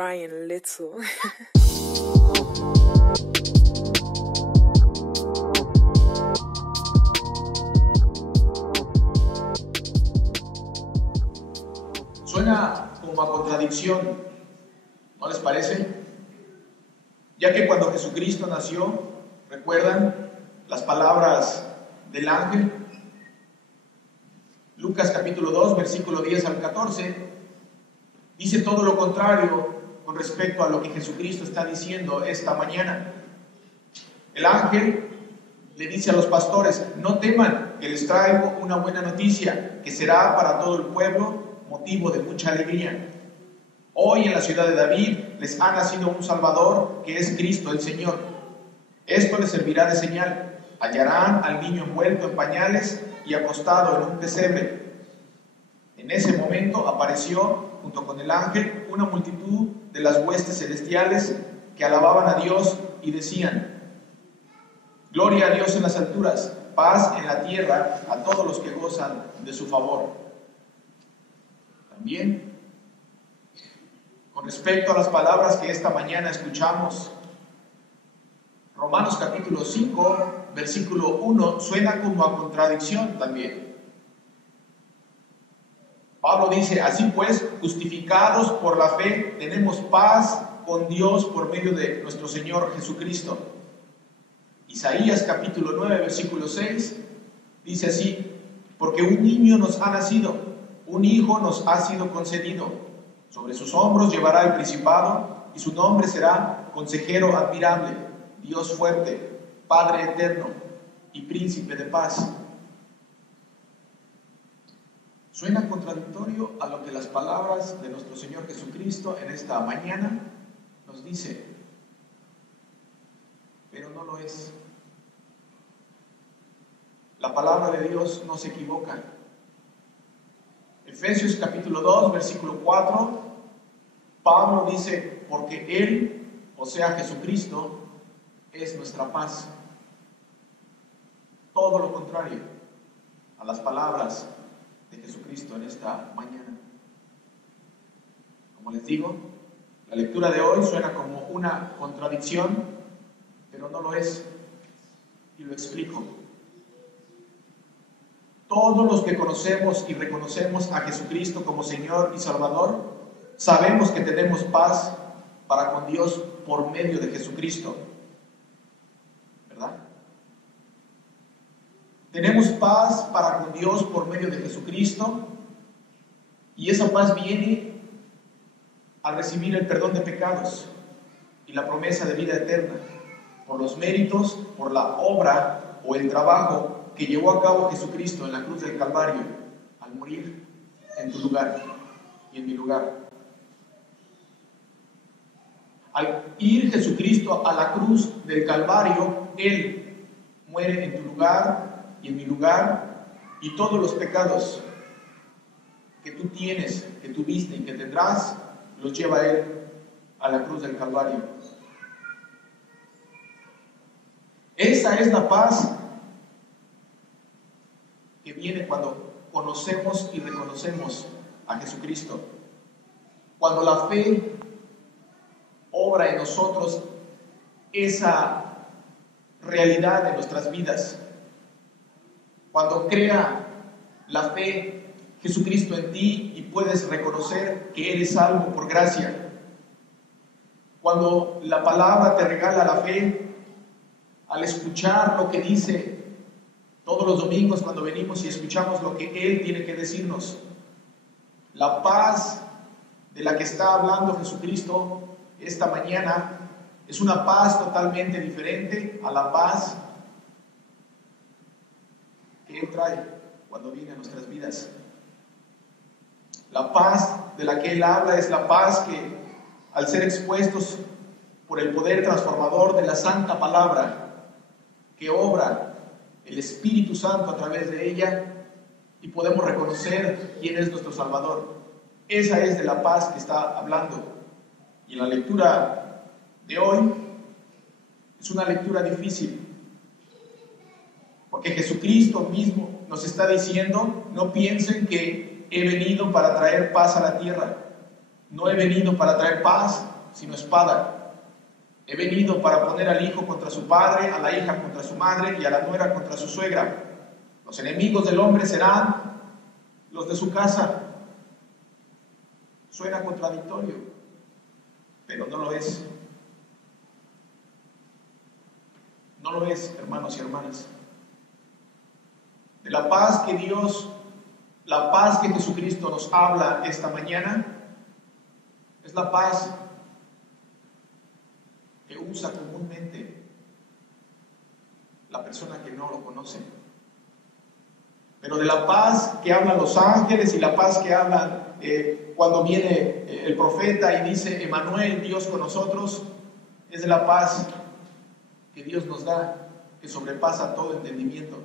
Brian Little. Suena como a contradicción, ¿no les parece? Ya que cuando Jesucristo nació, ¿recuerdan las palabras del ángel? Lucas capítulo 2, versículo 10 al 14, dice todo lo contrario con respecto a lo que Jesucristo está diciendo esta mañana. El ángel le dice a los pastores: no teman, que les traigo una buena noticia, que será para todo el pueblo motivo de mucha alegría. Hoy en la ciudad de David les ha nacido un Salvador, que es Cristo el Señor. Esto les servirá de señal: hallarán al niño envuelto en pañales y acostado en un pesebre. En ese momento apareció, junto con el ángel, una multitud de las huestes celestiales que alababan a Dios y decían: gloria a Dios en las alturas, paz en la tierra a todos los que gozan de su favor. También, con respecto a las palabras que esta mañana escuchamos, Romanos capítulo 5, versículo 1, suena como a contradicción también. Pablo dice: así pues, justificados por la fe, tenemos paz con Dios por medio de nuestro Señor Jesucristo. Isaías capítulo 9, versículo 6, dice así: porque un niño nos ha nacido, un hijo nos ha sido concedido. Sobre sus hombros llevará el principado, y su nombre será Consejero Admirable, Dios Fuerte, Padre Eterno y Príncipe de Paz. Suena contradictorio a lo que las palabras de nuestro Señor Jesucristo en esta mañana nos dice, pero no lo es. La palabra de Dios no se equivoca. Efesios capítulo 2, versículo 4, Pablo dice: porque Él, o sea Jesucristo, es nuestra paz. Todo lo contrario a las palabras de Jesucristo en esta mañana. Como les digo, la lectura de hoy suena como una contradicción, pero no lo es, y lo explico. Todos los que conocemos y reconocemos a Jesucristo como Señor y Salvador, sabemos que tenemos paz para con Dios por medio de Jesucristo, ¿verdad? Tenemos paz para con Dios por medio de Jesucristo, y esa paz viene al recibir el perdón de pecados y la promesa de vida eterna por los méritos, por la obra o el trabajo que llevó a cabo Jesucristo en la cruz del Calvario al morir en tu lugar y en mi lugar. Al ir Jesucristo a la cruz del Calvario, Él muere en tu lugar y en mi lugar, y todos los pecados que tú tienes, que tuviste y que tendrás, los lleva Él a la cruz del Calvario. Esa es la paz que viene cuando conocemos y reconocemos a Jesucristo. Cuando la fe obra en nosotros esa realidad de nuestras vidas. Cuando crea la fe Jesucristo en ti y puedes reconocer que eres salvo por gracia. Cuando la palabra te regala la fe, al escuchar lo que dice todos los domingos cuando venimos y escuchamos lo que Él tiene que decirnos. La paz de la que está hablando Jesucristo esta mañana es una paz totalmente diferente a la paz que Él trae cuando viene a nuestras vidas. La paz de la que Él habla es la paz que, al ser expuestos por el poder transformador de la santa palabra, que obra el Espíritu Santo a través de ella, y podemos reconocer quién es nuestro Salvador. Esa es de la paz que está hablando. Y la lectura de hoy es una lectura difícil, porque Jesucristo mismo nos está diciendo: no piensen que he venido para traer paz a la tierra. No he venido para traer paz, sino espada. He venido para poner al hijo contra su padre, a la hija contra su madre y a la nuera contra su suegra. Los enemigos del hombre serán los de su casa. Suena contradictorio, pero no lo es. No lo es, hermanos y hermanas. De la paz que Dios, la paz que Jesucristo nos habla esta mañana, es la paz que usa comúnmente la persona que no lo conoce. Pero de la paz que hablan los ángeles y la paz que hablan cuando viene el profeta y dice Emmanuel, Dios con nosotros, es de la paz que Dios nos da, que sobrepasa todo entendimiento.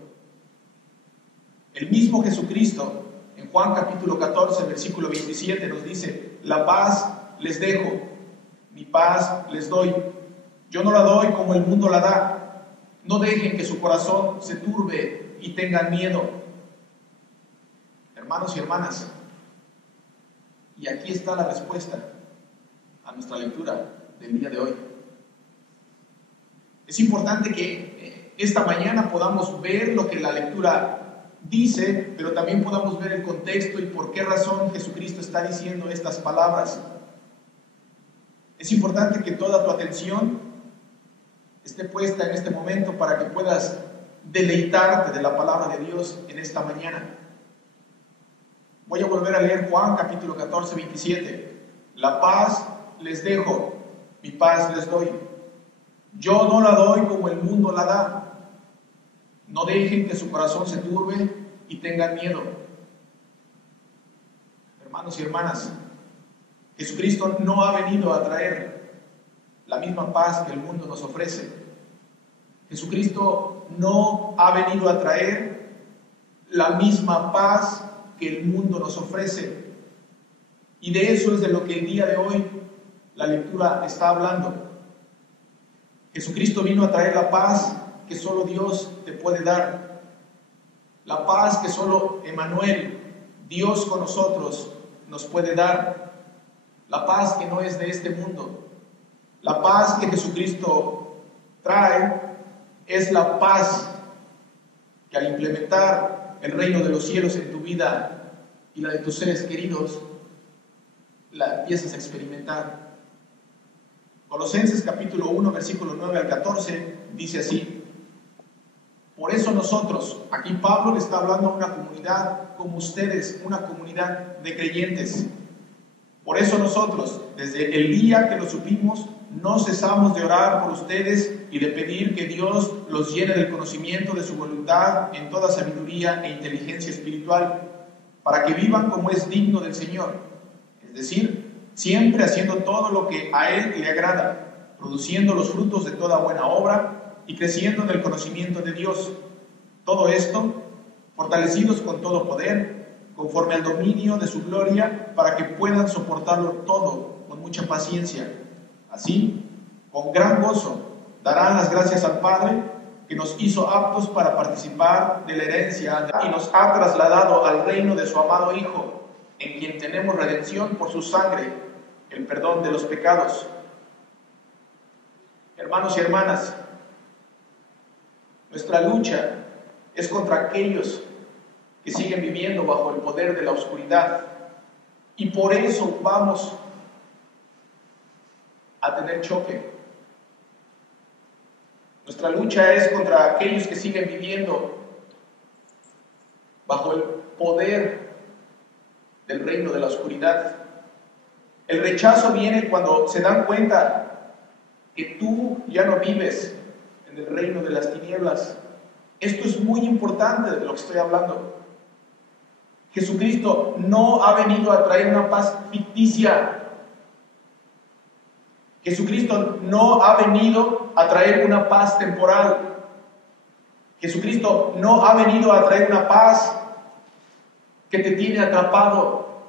El mismo Jesucristo, en Juan capítulo 14, versículo 27, nos dice: la paz les dejo, mi paz les doy. Yo no la doy como el mundo la da. No dejen que su corazón se turbe y tengan miedo. Hermanos y hermanas, y aquí está la respuesta a nuestra lectura del día de hoy. Es importante que esta mañana podamos ver lo que la lectura dice, pero también podamos ver el contexto y por qué razón Jesucristo está diciendo estas palabras. Es importante que toda tu atención esté puesta en este momento para que puedas deleitarte de la palabra de Dios en esta mañana. Voy a volver a leer Juan capítulo 14, 27. La paz les dejo, mi paz les doy. Yo no la doy como el mundo la da. No dejen que su corazón se turbe y tengan miedo. Hermanos y hermanas, Jesucristo no ha venido a traer la misma paz que el mundo nos ofrece. Jesucristo no ha venido a traer la misma paz que el mundo nos ofrece. Y de eso es de lo que el día de hoy la lectura está hablando. Jesucristo vino a traer la paz que solo Dios te puede dar. La paz que solo Emmanuel, Dios con nosotros, nos puede dar. La paz que no es de este mundo. La paz que Jesucristo trae es la paz que al implementar el reino de los cielos en tu vida y la de tus seres queridos, la empiezas a experimentar. Colosenses capítulo 1, versículo 9 al 14, dice así: por eso nosotros, aquí Pablo le está hablando a una comunidad como ustedes, una comunidad de creyentes. Por eso nosotros, desde el día que lo supimos, no cesamos de orar por ustedes y de pedir que Dios los llene del conocimiento de su voluntad en toda sabiduría e inteligencia espiritual, para que vivan como es digno del Señor, es decir, siempre haciendo todo lo que a Él le agrada, produciendo los frutos de toda buena obra y creciendo en el conocimiento de Dios. Todo esto, fortalecidos con todo poder, conforme al dominio de su gloria, para que puedan soportarlo todo con mucha paciencia. Así, con gran gozo, darán las gracias al Padre, que nos hizo aptos para participar de la herencia y nos ha trasladado al reino de su amado Hijo, en quien tenemos redención por su sangre, el perdón de los pecados. Hermanos y hermanas, nuestra lucha es contra aquellos que siguen viviendo bajo el poder de la oscuridad, y por eso vamos a tener choque. Nuestra lucha es contra aquellos que siguen viviendo bajo el poder del reino de la oscuridad. El rechazo viene cuando se dan cuenta que tú ya no vives en el reino de las tinieblas. Esto es muy importante de lo que estoy hablando. Jesucristo no ha venido a traer una paz ficticia. Jesucristo no ha venido a traer una paz temporal. Jesucristo no ha venido a traer una paz que te tiene atrapado,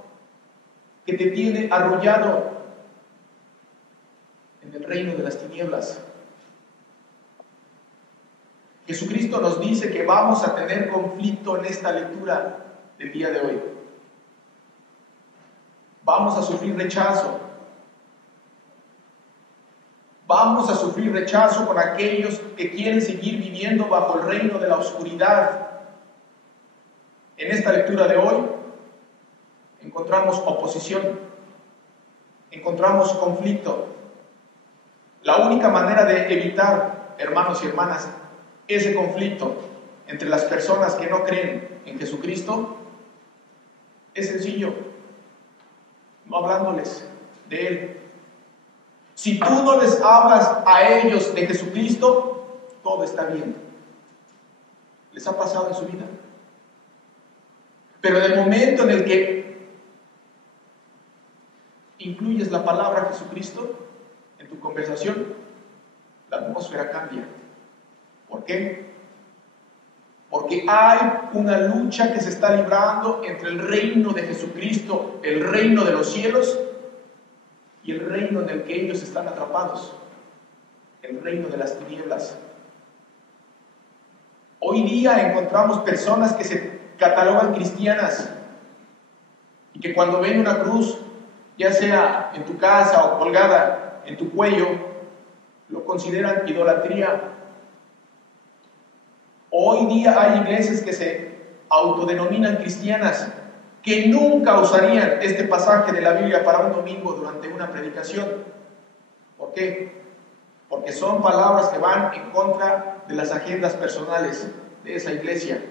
que te tiene arrullado en el reino de las tinieblas. Jesucristo nos dice que vamos a tener conflicto en esta lectura del día de hoy. Vamos a sufrir rechazo. Vamos a sufrir rechazo con aquellos que quieren seguir viviendo bajo el reino de la oscuridad. En esta lectura de hoy encontramos oposición, encontramos conflicto. La única manera de evitar, hermanos y hermanas, ese conflicto entre las personas que no creen en Jesucristo es sencillo, no hablándoles de Él. Si tú no les hablas a ellos de Jesucristo, todo está bien. ¿Les ha pasado en su vida? Pero en el momento en el que incluyes la palabra Jesucristo en tu conversación, la atmósfera cambia. ¿Por qué? Porque hay una lucha que se está librando entre el reino de Jesucristo, el reino de los cielos, y el reino en el que ellos están atrapados, el reino de las tinieblas. Hoy día encontramos personas que se catalogan cristianas y que cuando ven una cruz, ya sea en tu casa o colgada en tu cuello, lo consideran idolatría. Hoy día hay iglesias que se autodenominan cristianas, que nunca usarían este pasaje de la Biblia para un domingo durante una predicación. ¿Por qué? Porque son palabras que van en contra de las agendas personales de esa iglesia.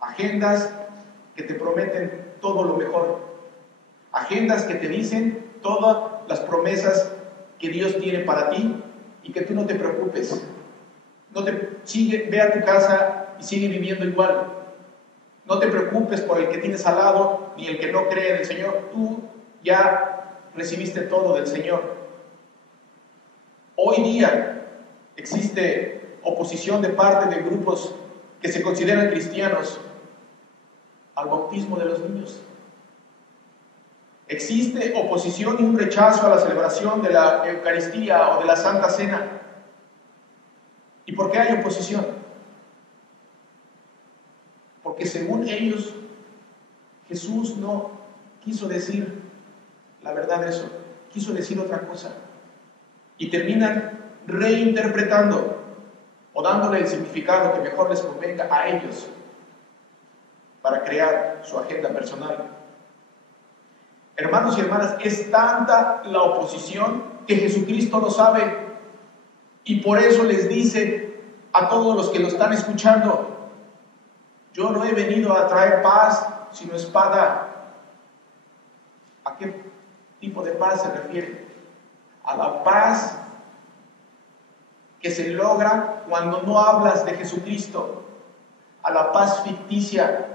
Agendas que te prometen todo lo mejor. Agendas que te dicen todas las promesas que Dios tiene para ti y que tú no te preocupes. Ve a tu casa y sigue viviendo igual. No te preocupes por el que tienes al lado, ni el que no cree en el Señor. Tú ya recibiste todo del Señor. Hoy día existe oposición de parte de grupos que se consideran cristianos al bautismo de los niños. Existe oposición y un rechazo a la celebración de la Eucaristía o de la Santa Cena. ¿Y por qué hay oposición? Porque según ellos, Jesús no quiso decir la verdad de eso, quiso decir otra cosa. Y terminan reinterpretando o dándole el significado que mejor les convenga a ellos para crear su agenda personal. Hermanos y hermanas, es tanta la oposición que Jesucristo lo sabe y por eso les dice a todos los que lo están escuchando: yo no he venido a traer paz, sino espada. ¿A qué tipo de paz se refiere? A la paz que se logra cuando no hablas de Jesucristo, a la paz ficticia,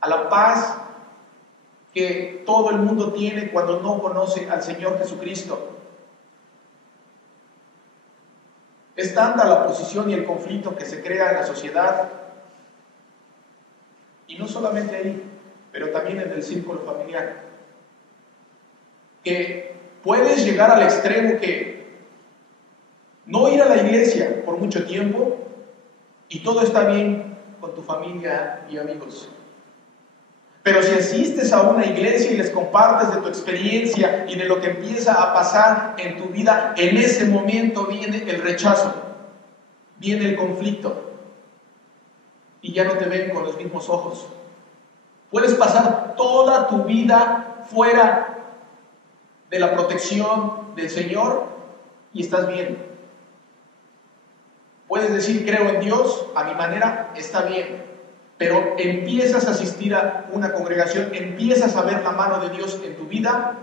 a la paz que todo el mundo tiene cuando no conoce al Señor Jesucristo. Es tanta la oposición y el conflicto que se crea en la sociedad, y no solamente ahí, pero también en el círculo familiar, que puedes llegar al extremo que no ir a la iglesia por mucho tiempo y todo está bien con tu familia y amigos. Pero si asistes a una iglesia y les compartes de tu experiencia y de lo que empieza a pasar en tu vida, en ese momento viene el rechazo, viene el conflicto y ya no te ven con los mismos ojos. Puedes pasar toda tu vida fuera de la protección del Señor y estás bien. Puedes decir creo en Dios, a mi manera, está bien. Pero empiezas a asistir a una congregación, empiezas a ver la mano de Dios en tu vida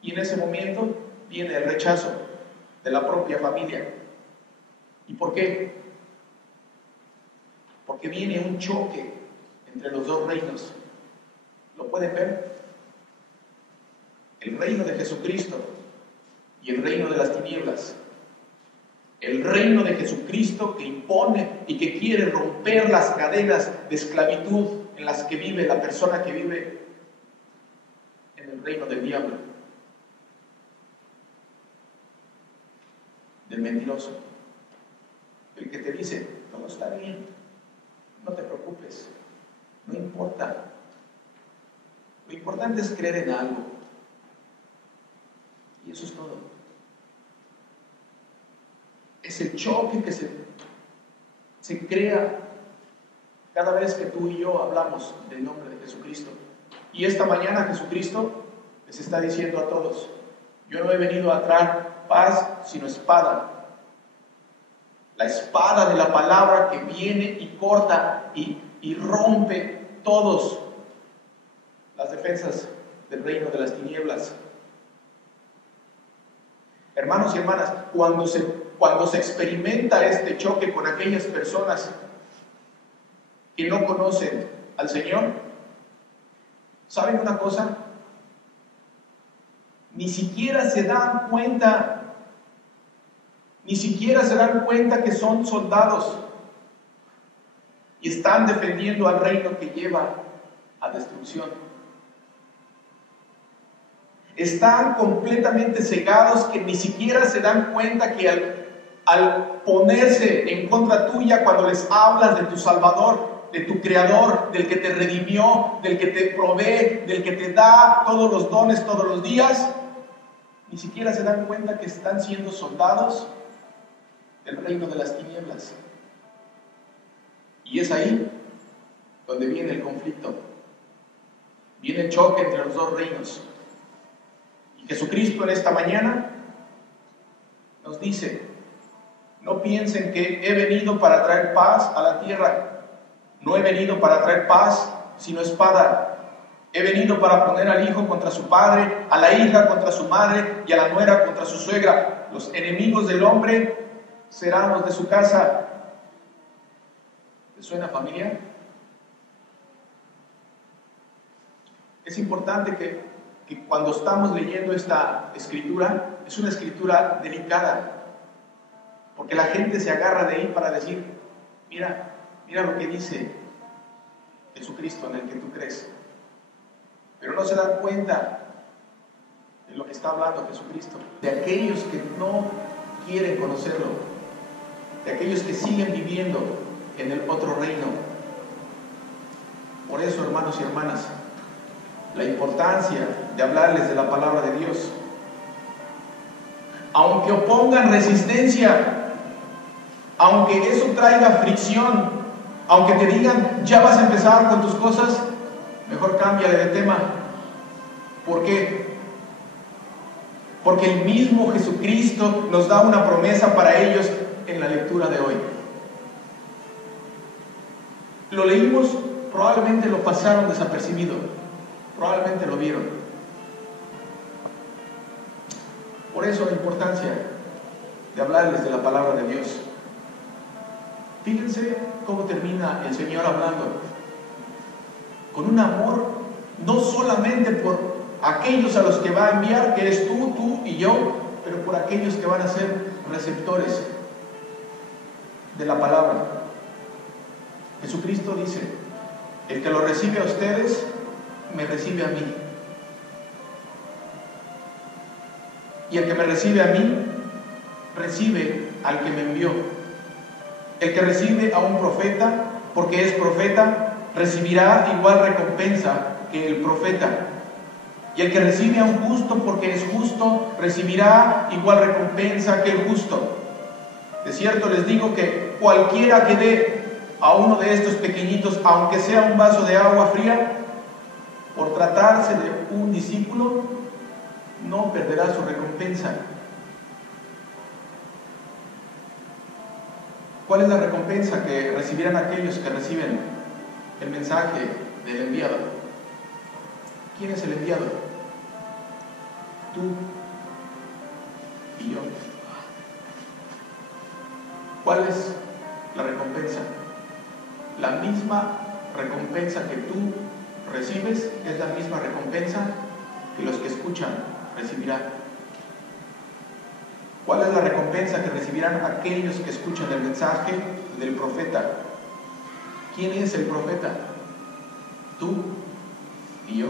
y en ese momento viene el rechazo de la propia familia. ¿Y por qué? Porque viene un choque entre los dos reinos. ¿Lo pueden ver? El reino de Jesucristo y el reino de las tinieblas. El reino de Jesucristo que impone y que quiere romper las cadenas de esclavitud en las que vive la persona que vive en el reino del diablo, del mentiroso, el que te dice todo está bien, no te preocupes, no importa. Lo Lo importante es creer en algo. Y eso es todo. Es el choque que se crea cada vez que tú y yo hablamos del nombre de Jesucristo. Y esta mañana Jesucristo les está diciendo a todos: yo no he venido a traer paz, sino espada. La espada de la palabra que viene y corta y rompe todas las defensas del reino de las tinieblas. Hermanos y hermanas, cuando se experimenta este choque con aquellas personas que no conocen al Señor, ¿saben una cosa? Ni siquiera se dan cuenta que son soldados y están defendiendo al reino que lleva a destrucción. Están completamente cegados que ni siquiera se dan cuenta que al ponerse en contra tuya, cuando les hablas de tu Salvador, de tu Creador, del que te redimió, del que te provee, del que te da todos los dones todos los días, ni siquiera se dan cuenta que están siendo soldados del reino de las tinieblas. Y es ahí donde viene el conflicto, viene el choque entre los dos reinos. Y Jesucristo en esta mañana nos dice: no piensen que he venido para traer paz a la tierra. No he venido para traer paz, sino espada. He venido para poner al hijo contra su padre, a la hija contra su madre y a la nuera contra su suegra. Los enemigos del hombre serán los de su casa. ¿Te suena familiar? Es importante que cuando estamos leyendo esta escritura, es una escritura delicada, porque la gente se agarra de ahí para decir: mira lo que dice Jesucristo en el que tú crees, pero no se dan cuenta de lo que está hablando Jesucristo, de aquellos que no quieren conocerlo, de aquellos que siguen viviendo en el otro reino. Por eso, hermanos y hermanas, la importancia de hablarles de la palabra de Dios. Aunque opongan resistencia, aunque eso traiga fricción, aunque te digan: ya vas a empezar con tus cosas, mejor cámbiale de tema. ¿Por qué? Porque el mismo Jesucristo nos da una promesa para ellos en la lectura de hoy. Lo leímos, probablemente lo pasaron desapercibido, probablemente lo vieron. Por eso la importancia de hablarles de la palabra de Dios. Fíjense cómo termina el Señor hablando, con un amor no solamente por aquellos a los que va a enviar, que eres tú y yo, pero por aquellos que van a ser receptores de la palabra. Jesucristo dice: el que lo recibe a ustedes, me recibe a mí. Y el que me recibe a mí, recibe al que me envió. El que recibe a un profeta, porque es profeta, recibirá igual recompensa que el profeta. Y el que recibe a un justo, porque es justo, recibirá igual recompensa que el justo. De cierto les digo que cualquiera que dé a uno de estos pequeñitos, aunque sea un vaso de agua fría, por tratarse de un discípulo, no perderá su recompensa. ¿Cuál es la recompensa que recibirán aquellos que reciben el mensaje del enviado? ¿Quién es el enviado? Tú y yo. ¿Cuál es la recompensa? La misma recompensa que tú recibes es la misma recompensa que los que escuchan recibirán. ¿Cuál es la recompensa que recibirán aquellos que escuchan el mensaje del profeta? ¿Quién es el profeta? Tú y yo.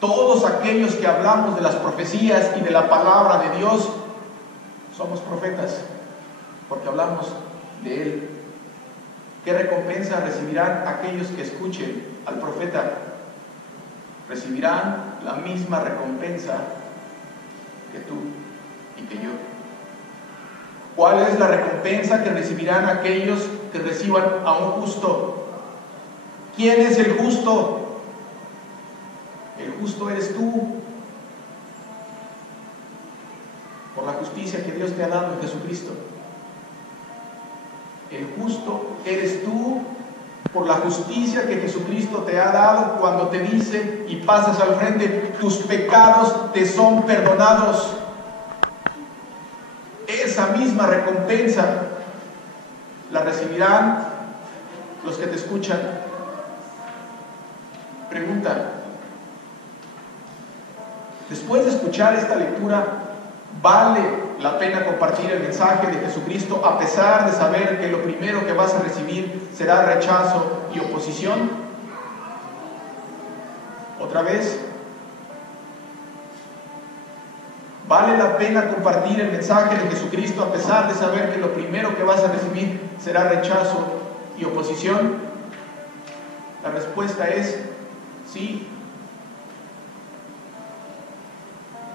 Todos aquellos que hablamos de las profecías y de la palabra de Dios somos profetas, porque hablamos de Él. ¿Qué recompensa recibirán aquellos que escuchen al profeta? recibirán la misma recompensa que tú y que yo. ¿Cuál es la recompensa que recibirán aquellos que reciban a un justo? ¿Quién es el justo? El justo eres tú, por la justicia que Dios te ha dado en Jesucristo. El justo eres tú por la justicia que Jesucristo te ha dado cuando te dice y pasas al frente: tus pecados te son perdonados. Esa misma recompensa la recibirán los que te escuchan. Pregunta: después de escuchar esta lectura, ¿vale la pena compartir el mensaje de Jesucristo a pesar de saber que lo primero que vas a recibir será rechazo y oposición? Otra vez, ¿vale la pena compartir el mensaje de Jesucristo a pesar de saber que lo primero que vas a recibir será rechazo y oposición? La respuesta es sí,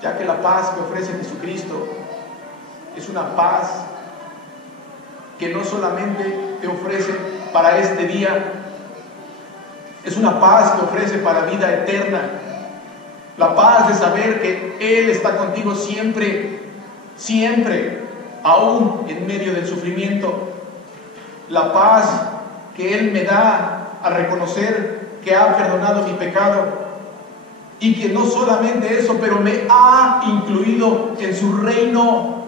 ya que la paz que ofrece Jesucristo es una paz que no solamente te ofrece para este día, es una paz que ofrece para vida eterna. La paz de saber que Él está contigo siempre, siempre, aún en medio del sufrimiento. La paz que Él me da al reconocer que ha perdonado mi pecado y que no solamente eso, pero me ha incluido en su reino.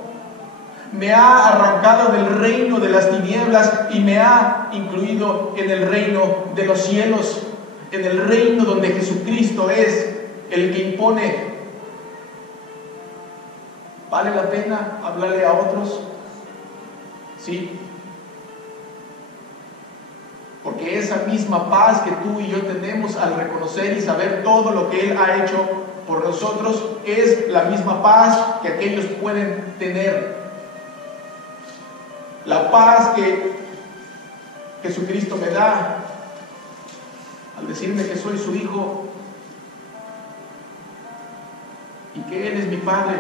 Me ha arrancado del reino de las tinieblas y me ha incluido en el reino de los cielos, en el reino donde Jesucristo es el que impone. ¿Vale la pena hablarle a otros? Sí. Porque esa misma paz que tú y yo tenemos al reconocer y saber todo lo que Él ha hecho por nosotros es la misma paz que aquellos pueden tener. La paz que Jesucristo me da al decirme que soy su hijo y que Él es mi Padre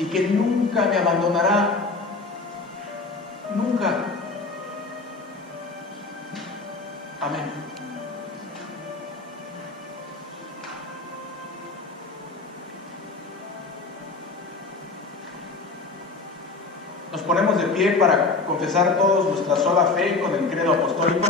y que nunca me abandonará, nunca. Amén. Nos ponemos de pie para confesar todos nuestra sola fe con el credo apostólico.